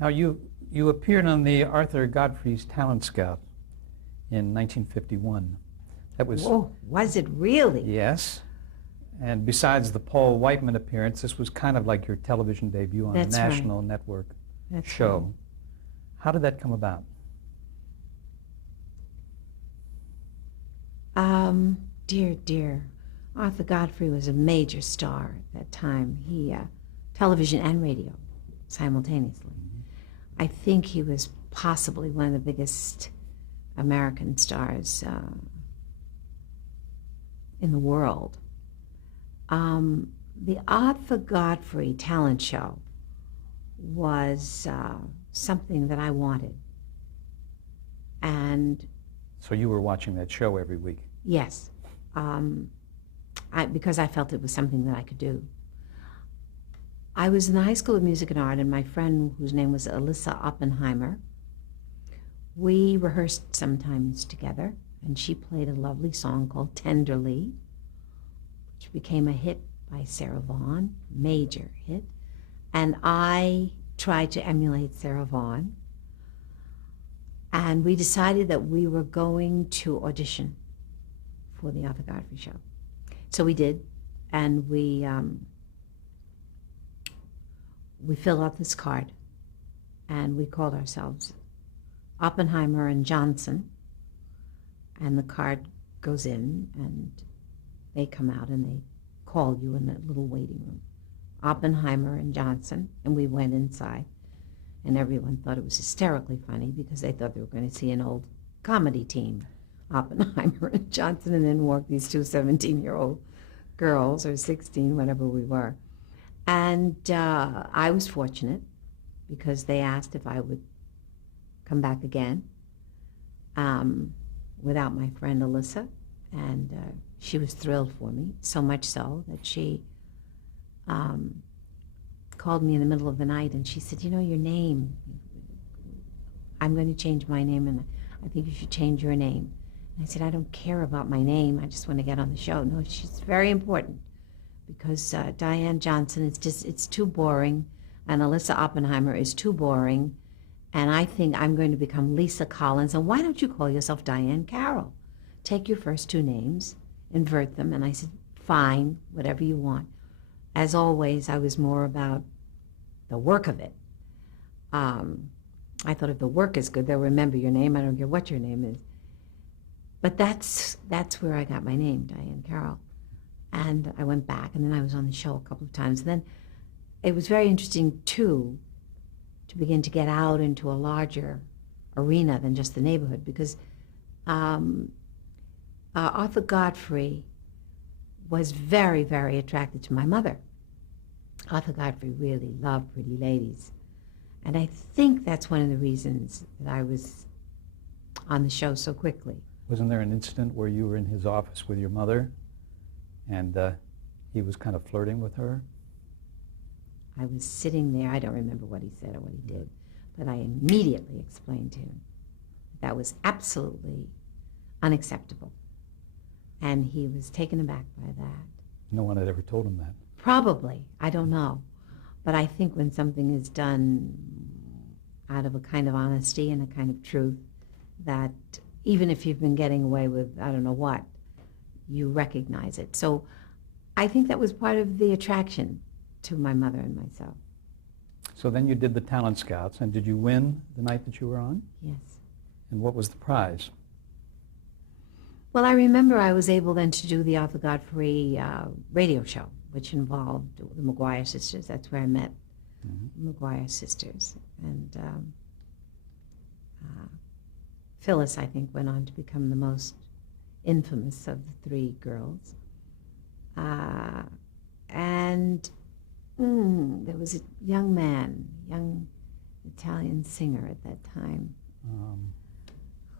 Now, you appeared on the Arthur Godfrey's Talent Scout in 1951. That was... Whoa, was it really? Yes. And besides the Paul Whiteman appearance, this was kind of like your television debut on a That's right. national network That's show. right. How did that come about? Dear. Arthur Godfrey was a major star at that time. He, television and radio, simultaneously. I think he was possibly one of the biggest American stars in the world. The Arthur Godfrey talent show was something that I wanted. And So you were watching that show every week? yes, because I felt it was something that I could do. I was in the High School of Music and Art, and my friend, whose name was Alyssa Oppenheimer, we rehearsed sometimes together, and she played a lovely song called Tenderly, which became a hit by Sarah Vaughan, major hit, and I tried to emulate Sarah Vaughan, and we decided that we were going to audition for the Arthur Godfrey show. So we did, and we filled out this card, and we called ourselves Oppenheimer and Johnson, and the card goes in, and they come out, and they call you in that little waiting room, Oppenheimer and Johnson, and we went inside, and everyone thought it was hysterically funny because they thought they were going to see an old comedy team, Oppenheimer and Johnson, and then walk these two 17-year-old girls, or 16, whatever we were. And I was fortunate because they asked if I would come back again without my friend Alyssa, and she was thrilled for me, so much so that she called me in the middle of the night, and she said, you know, your name, I'm going to change my name, and I think you should change your name. And I said, I don't care about my name, I just want to get on the show. No, she's very important, because Diane Johnson, it's too boring, and Alyssa Oppenheimer is too boring, and I think I'm going to become Lisa Collins, and why don't you call yourself Diahann Carroll? Take your first two names, invert them. And I said, fine, whatever you want. As always, I was more about the work of it. I thought if the work is good, they'll remember your name. I don't care what your name is. But that's where I got my name, Diahann Carroll. And I went back, and then I was on the show a couple of times. And then it was very interesting, too, to begin to get out into a larger arena than just the neighborhood, because Arthur Godfrey was very, very attracted to my mother. Arthur Godfrey really loved pretty ladies. And I think that's one of the reasons that I was on the show so quickly. Wasn't there an incident where you were in his office with your mother and he was kind of flirting with her? I was sitting there. I don't remember what he said or what he did, but I immediately explained to him that was absolutely unacceptable. And he was taken aback by that. No one had ever told him that. Probably. I don't know. But I think when something is done out of a kind of honesty and a kind of truth, that even if you've been getting away with I don't know what, you recognize it. So I think that was part of the attraction to my mother and myself. So then you did the Talent Scouts, and did you win the night that you were on? Yes. And what was the prize? Well, I remember I was able then to do the Arthur Godfrey radio show, which involved the McGuire sisters. That's where I met the McGuire sisters. And Phyllis, I think, went on to become the most infamous of the three girls. And there was a young man, young Italian singer at that time,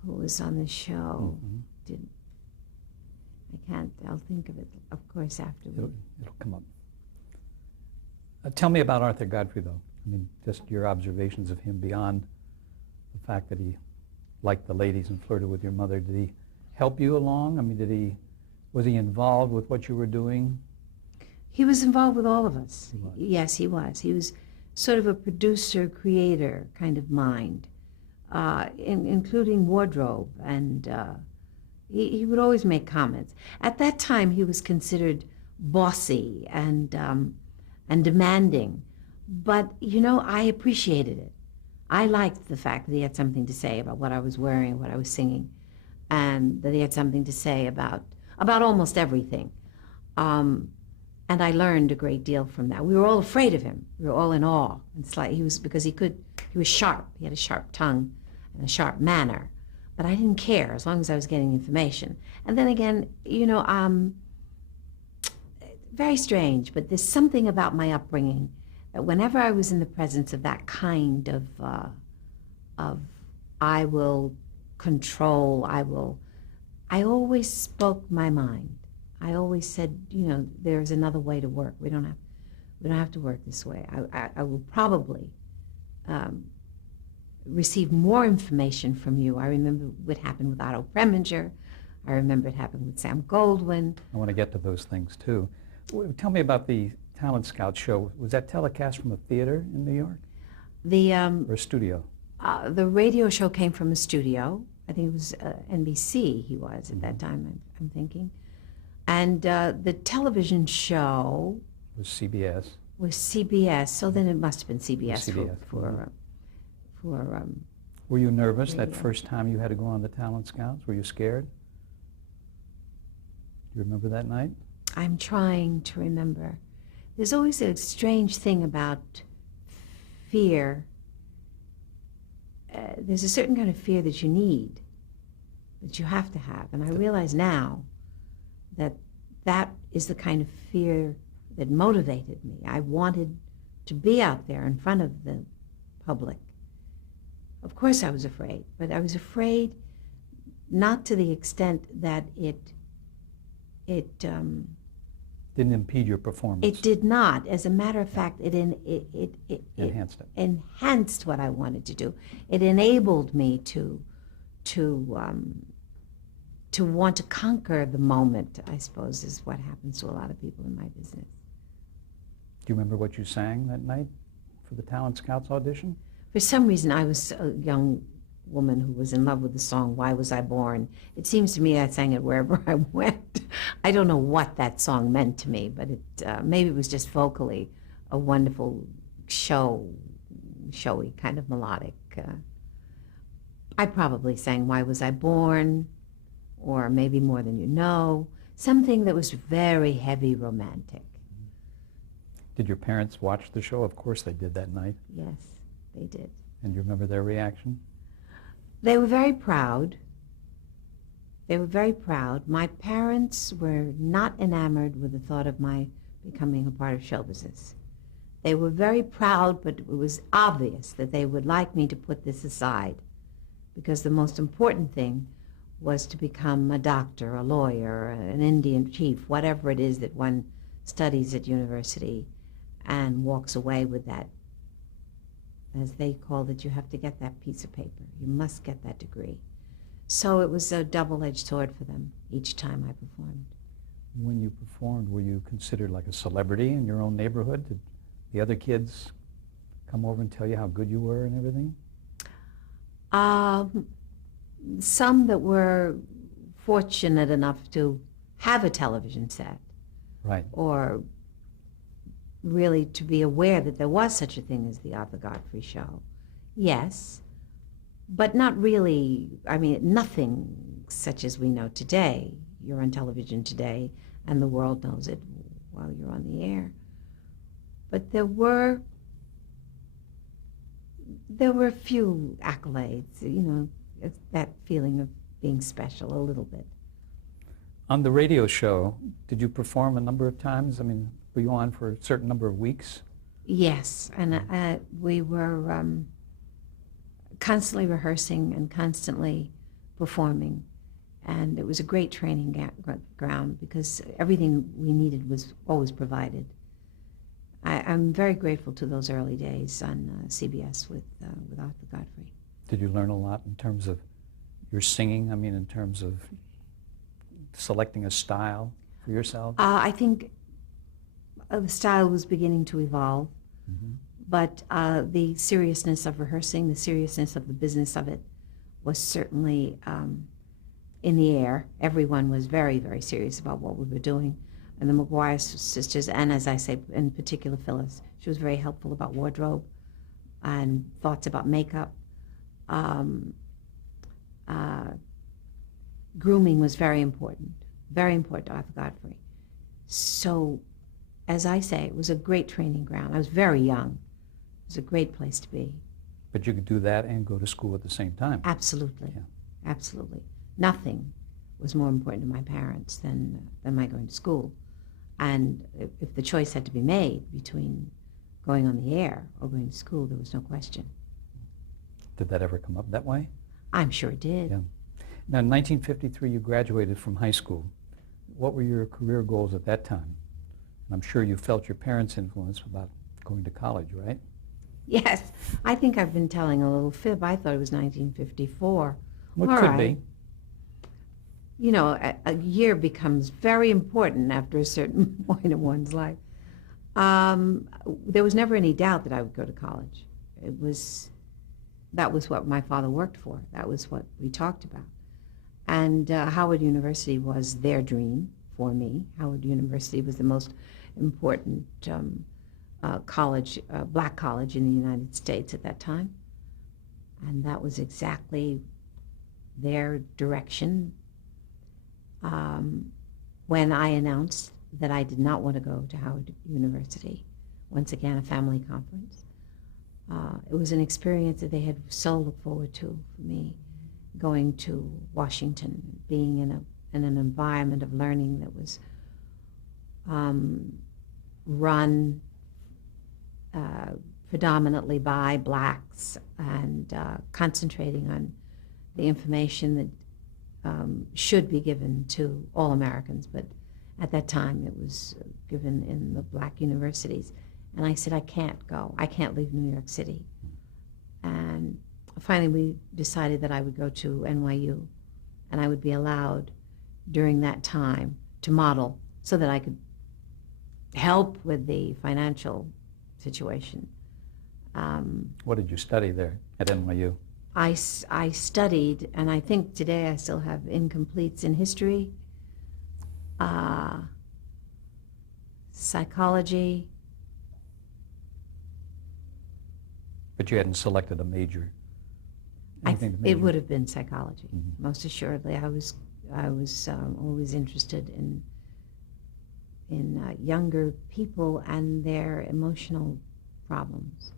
who was on the show. I'll think of it, of course, afterward. It'll come up. Tell me about Arthur Godfrey, though. I mean, just your observations of him beyond the fact that he liked the ladies and flirted with your mother. Did he help you along? I mean, was he involved with what you were doing? He was involved with all of us. He was. Yes, he was. He was sort of a producer, creator kind of mind, including wardrobe, and he would always make comments. At that time, he was considered bossy and demanding, but I appreciated it. I liked the fact that he had something to say about what I was wearing, what I was singing, and that he had something to say about almost everything. And I learned a great deal from that. We were all afraid of him. We were all in awe. It's like he was sharp. He had a sharp tongue and a sharp manner. But I didn't care as long as I was getting information. And then again, very strange, but there's something about my upbringing that whenever I was in the presence of that kind of I will control, I always spoke my mind. I always said, there's another way to work. We don't have to work this way. I will probably receive more information from you. I remember what happened with Otto Preminger. I remember it happened with Sam Goldwyn. I want to get to those things too. Tell me about the Talent Scout show. Was that telecast from a theater in New York? Or a studio? The radio show came from a studio. I think it was NBC he was at that time, I'm thinking. And the television show was CBS. Was CBS, so then it must have been CBS. Were you nervous radio. that first time you had to go on the Talent Scouts? Were you scared? Do you remember that night? I'm trying to remember. There's always a strange thing about fear. There's a certain kind of fear that you need, that you have to have. And I realize now that that is the kind of fear that motivated me. I wanted to be out there in front of the public. Of course I was afraid, but I was afraid not to the extent that it didn't impede your performance. It did not. As a matter of fact, it enhanced it. Enhanced what I wanted to do. It enabled me to want to conquer the moment, I suppose, is what happens to a lot of people in my business. Do you remember what you sang that night for the Talent Scouts audition? For some reason, I was a young woman who was in love with the song, Why Was I Born? It seems to me I sang it wherever I went. I don't know what that song meant to me, but maybe it was just vocally a wonderful showy kind of melodic. I probably sang Why Was I Born? Or maybe More Than You Know, something that was very heavy romantic. Did your parents watch the show? Of course they did that night. Yes, they did. And you remember their reaction? They were very proud. They were very proud. My parents were not enamored with the thought of my becoming a part of show business. They were very proud, but it was obvious that they would like me to put this aside, because the most important thing was to become a doctor, a lawyer, an Indian chief, whatever it is that one studies at university and walks away with that. As they called it, you have to get that piece of paper. You must get that degree. So it was a double-edged sword for them each time I performed. When you performed, were you considered like a celebrity in your own neighborhood? Did the other kids come over and tell you how good you were and everything? Some that were fortunate enough to have a television set. Right. Or really to be aware that there was such a thing as the Arthur Godfrey Show. Yes, but not really, nothing such as we know today. You're on television today, and the world knows it while you're on the air. But there were a few accolades, that feeling of being special a little bit. On the radio show, did you perform a number of times? Were you on for a certain number of weeks? Yes, and we were constantly rehearsing and constantly performing, and it was a great training ground because everything we needed was always provided. I'm very grateful to those early days on CBS with Arthur Godfrey. Did you learn a lot in terms of your singing? In terms of selecting a style for yourself? I think the style was beginning to evolve. Mm-hmm. But the seriousness of rehearsing, the seriousness of the business of it was certainly in the air. Everyone was very, very serious about what we were doing. And the McGuire sisters, and as I say, in particular Phyllis, she was very helpful about wardrobe and thoughts about makeup. Grooming was very important to Arthur Godfrey. So, as I say, it was a great training ground. I was very young. It was a great place to be. But you could do that and go to school at the same time. Absolutely. Yeah. Absolutely. Nothing was more important to my parents than my going to school. And if the choice had to be made between going on the air or going to school, there was no question. Did that ever come up that way? I'm sure it did. Yeah. Now, in 1953, you graduated from high school. What were your career goals at that time? And I'm sure you felt your parents' influence about going to college, right? Yes. I think I've been telling a little fib. I thought it was 1954. What All could right. be. You know, a year becomes very important after a certain point in one's life. There was never any doubt that I would go to college. That was what my father worked for. That was what we talked about. And Howard University was their dream for me. Howard University was the most important college, black college in the United States at that time. And that was exactly their direction. When I announced that I did not want to go to Howard University, once again a family conference, it was an experience that they had so looked forward to for me, going to Washington, being in an environment of learning that was run predominantly by blacks and concentrating on the information that should be given to all Americans, but at that time it was given in the black universities. And I said, I can't go. I can't leave New York City. And finally we decided that I would go to NYU, and I would be allowed during that time to model so that I could help with the financial situation. What did you study there at NYU? I studied, and I think today I still have incompletes in history, psychology. But you hadn't selected a major. It would have been psychology, Mm-hmm. most assuredly. I was always interested in younger people and their emotional problems.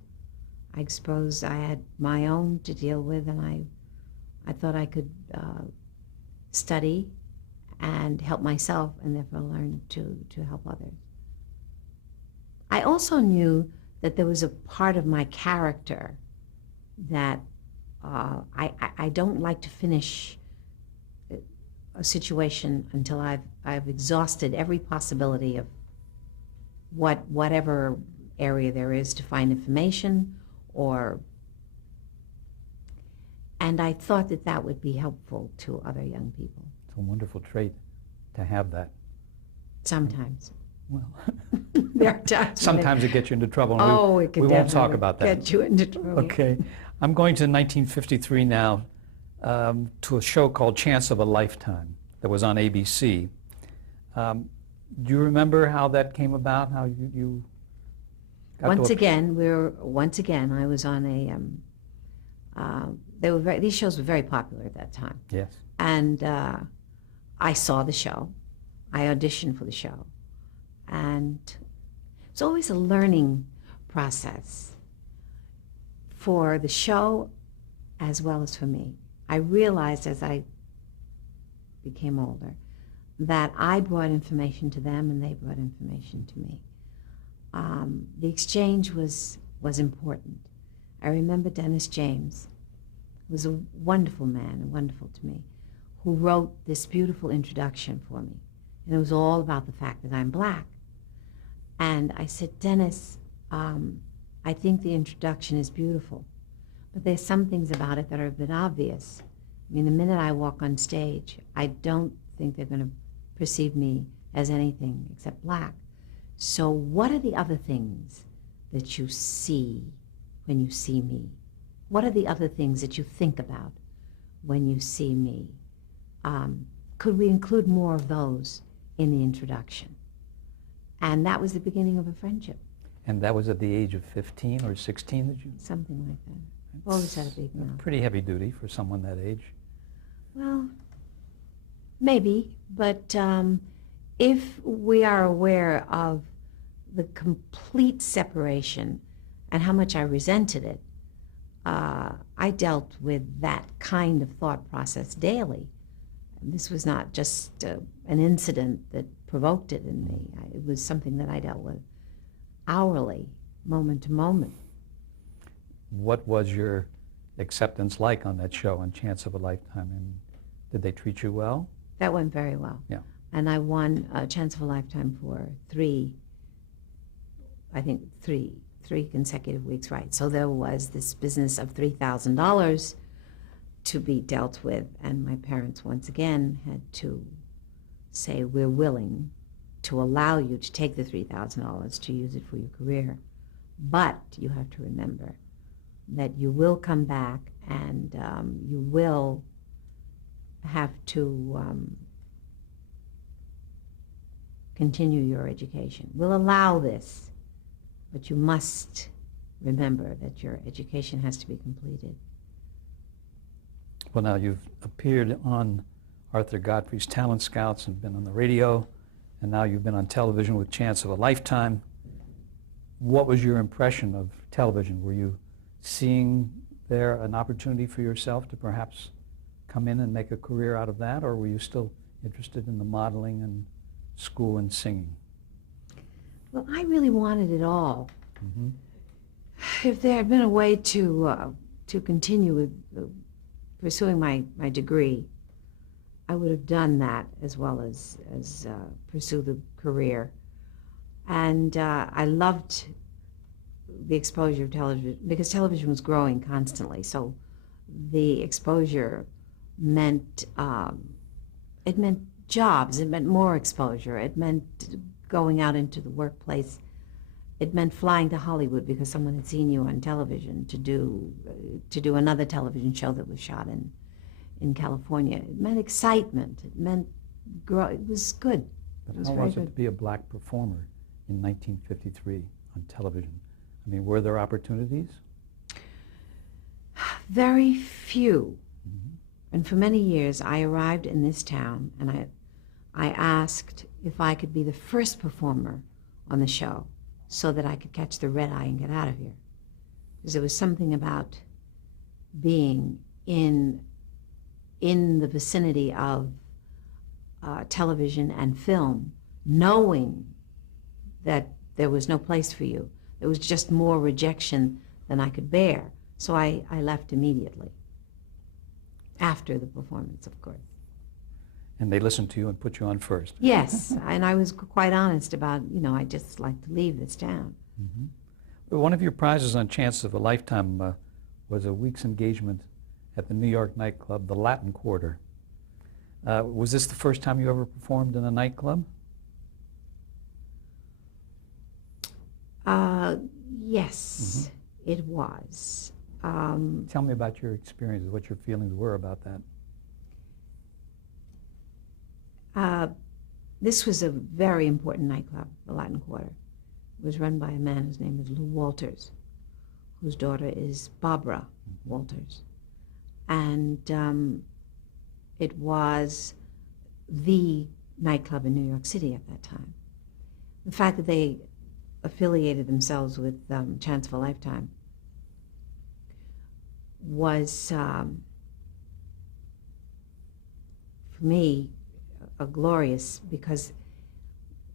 I suppose I had my own to deal with, and I thought I could study and help myself, and therefore learn to help others. I also knew that there was a part of my character that I don't like to finish a situation until I've exhausted every possibility of whatever area there is to find information, and I thought that would be helpful to other young people. It's a wonderful trait to have that. Sometimes. Well, There are times sometimes it gets you into trouble. And it can we won't talk definitely about that. get you into trouble. Okay. I'm going to 1953 now to a show called Chance of a Lifetime that was on ABC. Do you remember how that came about? How you got Once to again, I was on these shows were very popular at that time. Yes. And I saw the show. I auditioned for the show. And it's always a learning process for the show as well as for me. I realized as I became older that I brought information to them and they brought information to me. The exchange was important. I remember Dennis James, who was a wonderful man and wonderful to me, who wrote this beautiful introduction for me. And it was all about the fact that I'm black. And I said, Dennis, I think the introduction is beautiful, but there's some things about it that are a bit obvious. I mean, the minute I walk on stage, I don't think they're going to perceive me as anything except black. So what are the other things that you see when you see me? What are the other things that you think about when you see me? Could we include more of those in the introduction? And that was the beginning of a friendship. And that was at the age of 15 or 16 that you... Something like that. Always had a big mouth. Pretty heavy duty for someone that age. Well, maybe, but if we are aware of the complete separation and how much I resented it, I dealt with that kind of thought process daily. This was not just an incident that provoked it in me. It was something that I dealt with hourly, moment to moment. What was your acceptance like on that show, on Chance of a Lifetime? And did they treat you well? That went very well. Yeah. And I won a Chance of a Lifetime for three consecutive weeks, right? So there was this business of $3,000 to be dealt with, and my parents once again had to say, we're willing to allow you to take the $3,000 to use it for your career, but you have to remember that you will come back and you will have to continue your education. We'll allow this, but you must remember that your education has to be completed. Well, now you've appeared on Arthur Godfrey's Talent Scouts and been on the radio, and now you've been on television with Chance of a Lifetime. What was your impression of television? Were you seeing there an opportunity for yourself to perhaps come in and make a career out of that, or were you still interested in the modeling and school and singing? Well, I really wanted it all. Mm-hmm. If there had been a way to continue with pursuing my degree, I would have done that as well as pursue the career. And I loved the exposure of television, because television was growing constantly. So the exposure meant, it meant jobs, it meant more exposure, it meant going out into the workplace. It meant flying to Hollywood because someone had seen you on television to do another television show that was shot in California. It meant excitement. It meant it was good. But it was how very was it good. to be a black performer in 1953 on television? I mean, were there opportunities? Very few. Mm-hmm. And for many years, I arrived in this town, and I asked if I could be the first performer on the show, so that I could catch the red eye and get out of here. Because there was something about being in the vicinity of television and film, knowing that there was no place for you. There was just more rejection than I could bear. So I left immediately, after the performance, of course. And they listened to you and put you on first? Yes, and I was quite honest about, I'd just like to leave this town. Mm-hmm. Well, one of your prizes on Chance of a Lifetime was a week's engagement at the New York nightclub, the Latin Quarter. Was this the first time you ever performed in a nightclub? Yes, it was. Tell me about your experiences, what your feelings were about that. This was a very important nightclub, the Latin Quarter. It was run by a man whose name is Lou Walters, whose daughter is Barbara Walters. And it was the nightclub in New York City at that time. The fact that they affiliated themselves with Chance of a Lifetime was, for me, glorious, because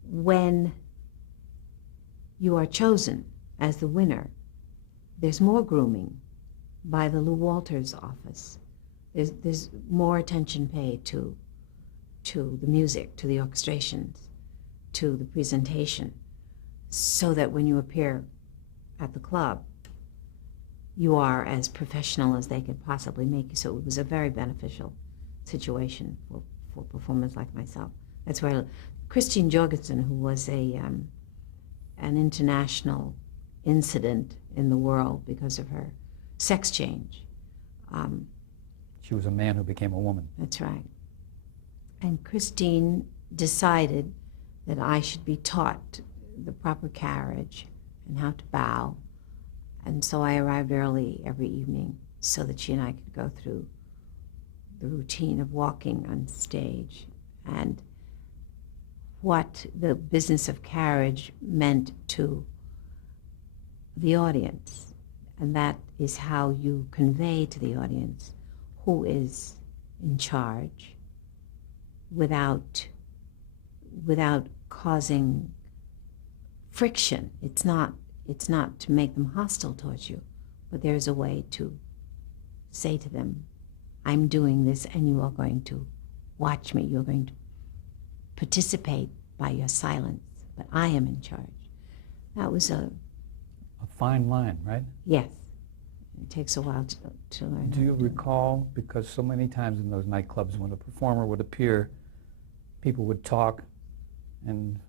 when you are chosen as the winner, there's more grooming by the Lou Walters office. There's more attention paid to the music, to the orchestrations, to the presentation, so that when you appear at the club, you are as professional as they could possibly make you. So it was a very beneficial situation for performers like myself. That's where Christine Jorgensen, who was an international incident in the world because of her sex change. She was a man who became a woman. That's right. And Christine decided that I should be taught the proper carriage and how to bow. And so I arrived early every evening so that she and I could go through the routine of walking on stage and what the business of carriage meant to the audience. And that is how you convey to the audience who is in charge without causing friction. It's not to make them hostile towards you, but there's a way to say to them, I'm doing this and you are going to watch me. You're going to participate by your silence, but I am in charge. That was a fine line, right? Yes. It takes a while to learn. Do you recall, because so many times in those nightclubs when a performer would appear, people would talk and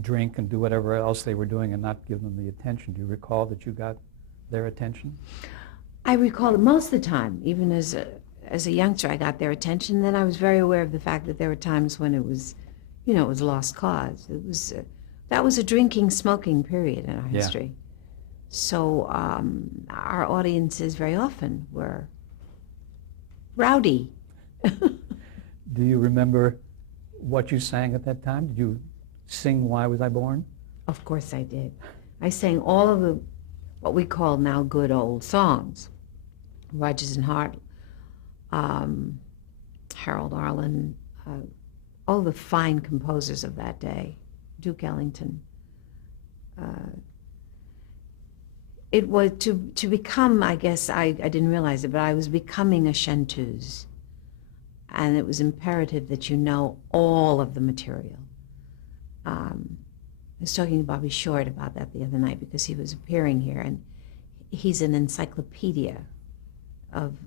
drink and do whatever else they were doing and not give them the attention. Do you recall that you got their attention? I recall that most of the time, even as a youngster, I got their attention. Then I was very aware of the fact that there were times when it was, it was a lost cause. It was that was a drinking, smoking period in our history. So our audiences very often were rowdy. Do you remember what you sang at that time? Did you sing Why Was I Born? Of course I did. I sang all of the, what we call now good old songs. Rodgers and Hart, Harold Arlen, all the fine composers of that day, Duke Ellington. It was to become, I guess, I didn't realize it, but I was becoming a chanteuse. And it was imperative that you know all of the material. I was talking to Bobby Short about that the other night because he was appearing here, and he's an encyclopedia of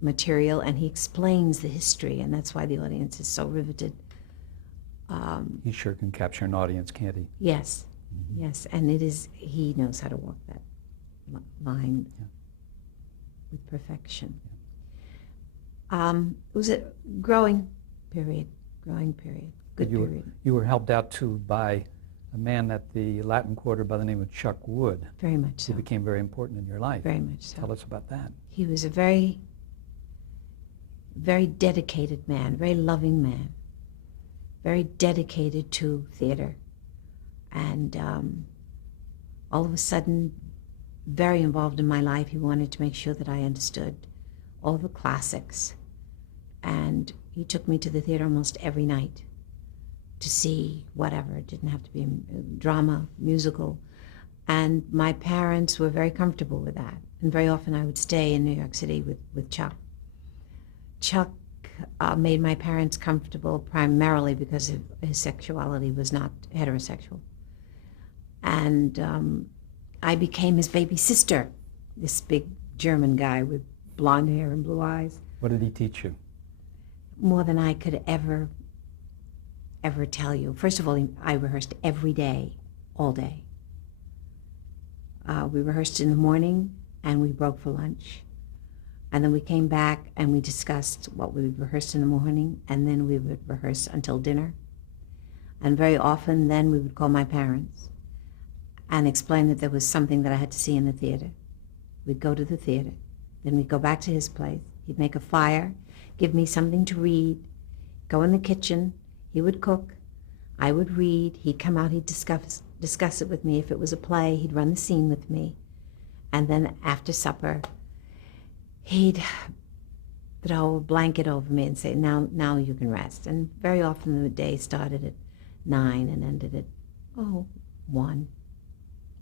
material, and he explains the history, and that's why the audience is so riveted. He sure can capture an audience, can't he? Yes. Yes, and he knows how to walk that line with perfection. It was a growing period, good period. You were helped out too by a man at the Latin Quarter by the name of Chuck Wood. Very much so. Who became very important in your life. Very much so. Tell us about that. He was a very, very dedicated man, very loving man, very dedicated to theater. And all of a sudden, very involved in my life. He wanted to make sure that I understood all the classics. And he took me to the theater almost every night to see whatever. It didn't have to be a drama, musical. And my parents were very comfortable with that. And very often I would stay in New York City with Chuck. Chuck made my parents comfortable primarily because his sexuality was not heterosexual. And I became his baby sister, this big German guy with blonde hair and blue eyes. What did he teach you? More than I could ever tell you. First of all, I rehearsed every day, all day. We rehearsed in the morning and we broke for lunch. And then we came back and we discussed what we rehearsed in the morning, and then we would rehearse until dinner. And very often then we would call my parents and explain that there was something that I had to see in the theater. We'd go to the theater, then we'd go back to his place. He'd make a fire, give me something to read, go in the kitchen, he would cook, I would read, he'd come out, he'd discuss it with me. If it was a play, he'd run the scene with me. And then after supper, he'd throw a blanket over me and say, now you can rest. And very often the day started at 9 and ended at 1.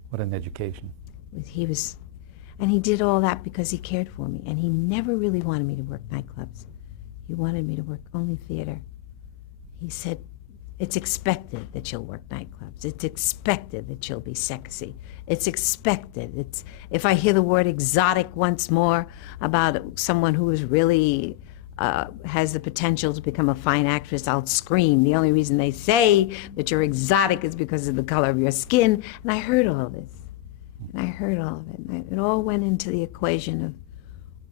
What an education. And he did all that because he cared for me. And he never really wanted me to work nightclubs. He wanted me to work only theater. He said, it's expected that you'll work nightclubs. It's expected that you'll be sexy. It's expected. If I hear the word exotic once more about someone who is really has the potential to become a fine actress, I'll scream. The only reason they say that you're exotic is because of the color of your skin. And I heard all this. And I heard all of it. And it all went into the equation of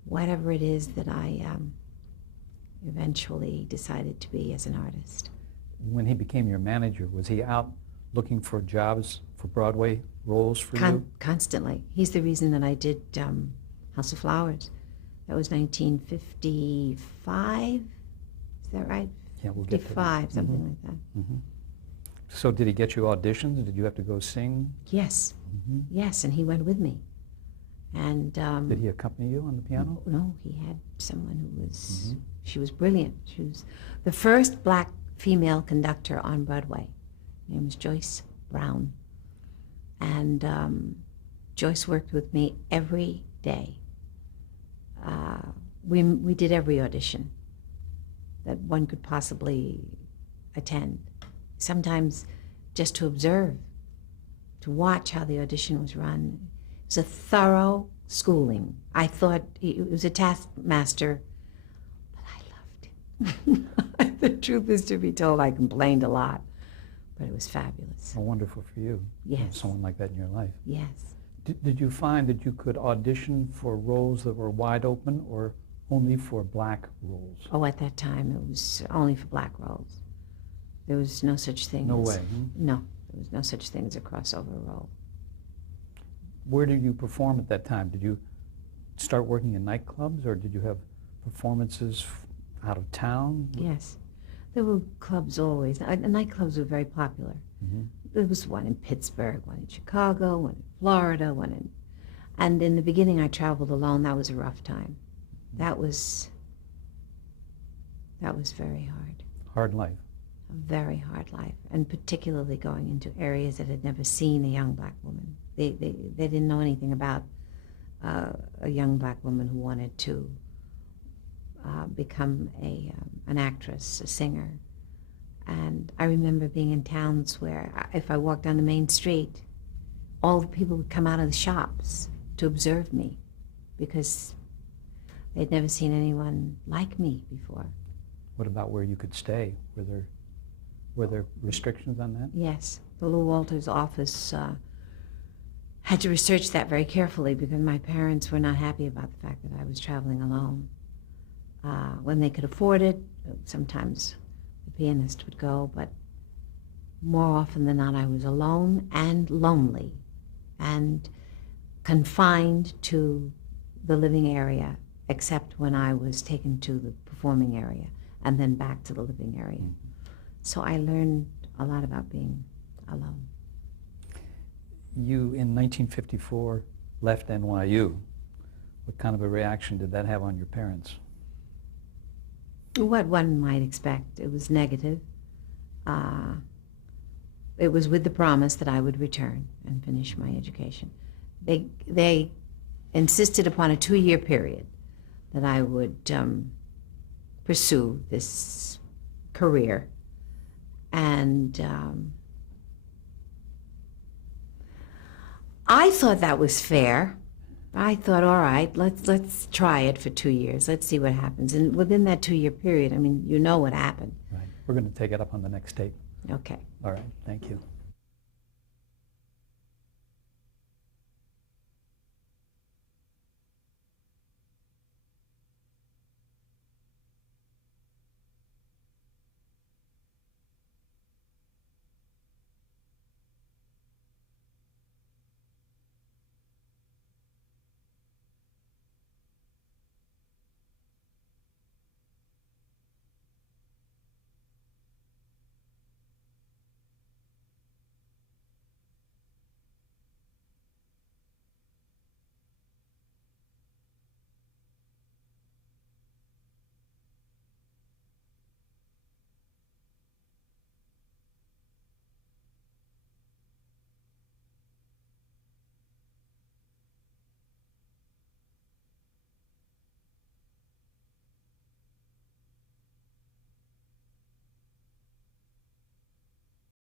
whatever it is that I eventually decided to be as an artist. When he became your manager, was he out looking for jobs for Broadway roles for you? Constantly. He's the reason that I did House of Flowers. That was 1955. Is that right? Yeah, we'll get to that. 55, something like that. Mm-hmm. So did he get you auditions? Did you have to go sing? Yes. Mm-hmm. Yes, and he went with me. And did he accompany you on the piano? No, he had someone who was, Mm-hmm. she was brilliant. She was the first black female conductor on Broadway. Her name was Joyce Brown. And Joyce worked with me every day. We did every audition that one could possibly attend. Sometimes just to observe, to watch how the audition was run. It was a thorough schooling. I thought it was a taskmaster, but I loved him. The truth is to be told, I complained a lot, but it was fabulous. Oh, wonderful for you. Yes. To have someone like that in your life. Yes. Did you find that you could audition for roles that were wide open or only for black roles? Oh, at that time, it was only for black roles. There was no such thing No as... way. No, there was no such thing as a crossover role. Where did you perform at that time? Did you start working in nightclubs, or did you have performances out of town? Yes. There were clubs always. Nightclubs were very popular. Mm-hmm. There was one in Pittsburgh, one in Chicago, one in Florida, one in... And in the beginning, I traveled alone. That was a rough time. That was very hard. Hard life. A very hard life, and particularly going into areas that had never seen a young black woman. They didn't know anything about a young black woman who wanted to become an actress, a singer. And I remember being in towns where if I walked down the main street, all the people would come out of the shops to observe me because they'd never seen anyone like me before. What about where you could stay? Were there restrictions on that? Yes. The Lou Walters office had to research that very carefully because my parents were not happy about the fact that I was traveling alone. When they could afford it, sometimes the pianist would go, but more often than not I was alone and lonely and confined to the living area, except when I was taken to the performing area and then back to the living area. Mm-hmm. So I learned a lot about being alone. You, in 1954, left NYU. What kind of a reaction did that have on your parents? What one might expect. It was negative. It was with the promise that I would return and finish my education. They insisted upon a 2-year period that I would pursue this career. And I thought that was fair. I thought, all right, let's try it for 2 years. Let's see what happens. And within that 2-year period, I mean, you know what happened. Right. We're going to take it up on the next tape. Okay. All right. Thank you.